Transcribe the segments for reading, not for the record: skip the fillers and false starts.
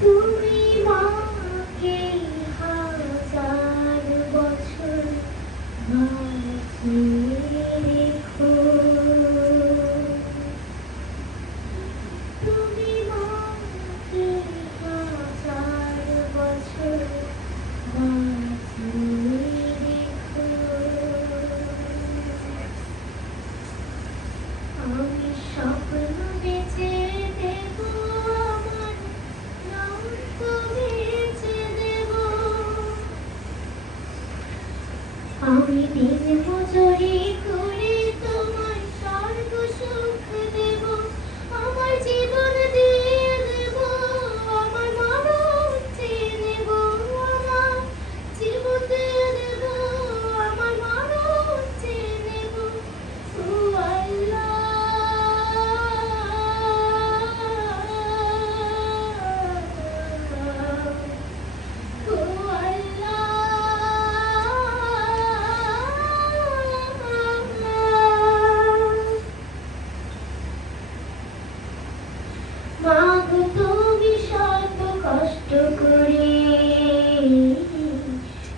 তুমি মাকে হাজার বছর বাঁচিয়ে রেখো, তুমি মাকে হাজার বছর বাঁচিয়ে রেখো। আমি স্বপ্ন বেঁচে দেব, আমার নাম তো বেঁচে দেব। আমি দিন মজুরি করে তোমার স্বর্গ সুখ দেব, আমার জীবন দিয়ে দেব, আমার মরণ চেয়ে নেব, আমার জীবন দিয়ে দেব, আমার মরণ চেয়ে নেব। ও আল্লাহ, ও আল্লাহ, মাগো তুমি শত কষ্ট করে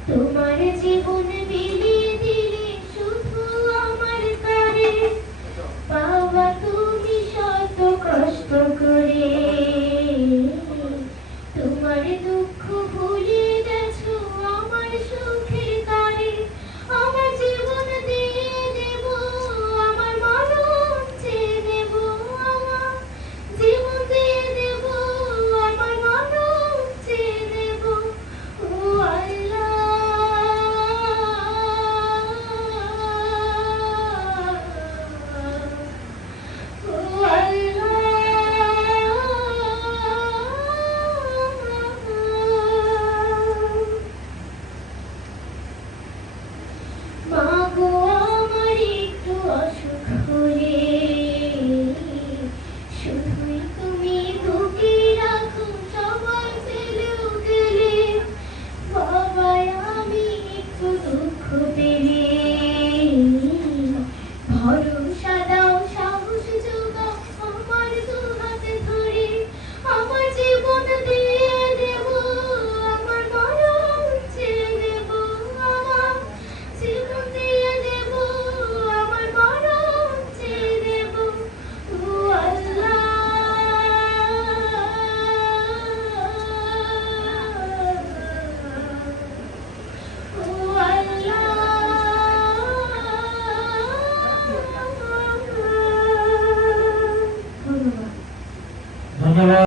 তোমার জীবন বিলিয়ে দিলে শুধু আমার কারে। বাবা তুমি শত কষ্ট করে তোমার দুঃখ ভুলিয়ে গেছো আমার সুখের কারে। আমার জীবন দিয়ে দেব, আমার মরণ চেয়ে নেব, আমার জীবন দিয়ে দেব, আমার মরণ চেয়ে নেব। ও আল্লাহ, ও আল্লাহ, মাগো আমার একটু অসুখ হলে শুধুই তুমি বুকে রাখো, সবাই ফেলেও গেলে। বাবা আমি একটু দুঃখ পেলে ভরসা দাও, সাহস যোগাও, আমার দু হাতে ধরে। আমার জীবন দিয়ে দেব, আমার মরণ চেয়ে দেব, আমার জীবন দিয়ে দেব, আমার মরণ চেয়ে দেব। ও আল্লাহ, ও আল্লাহ, ধন্যবাদ।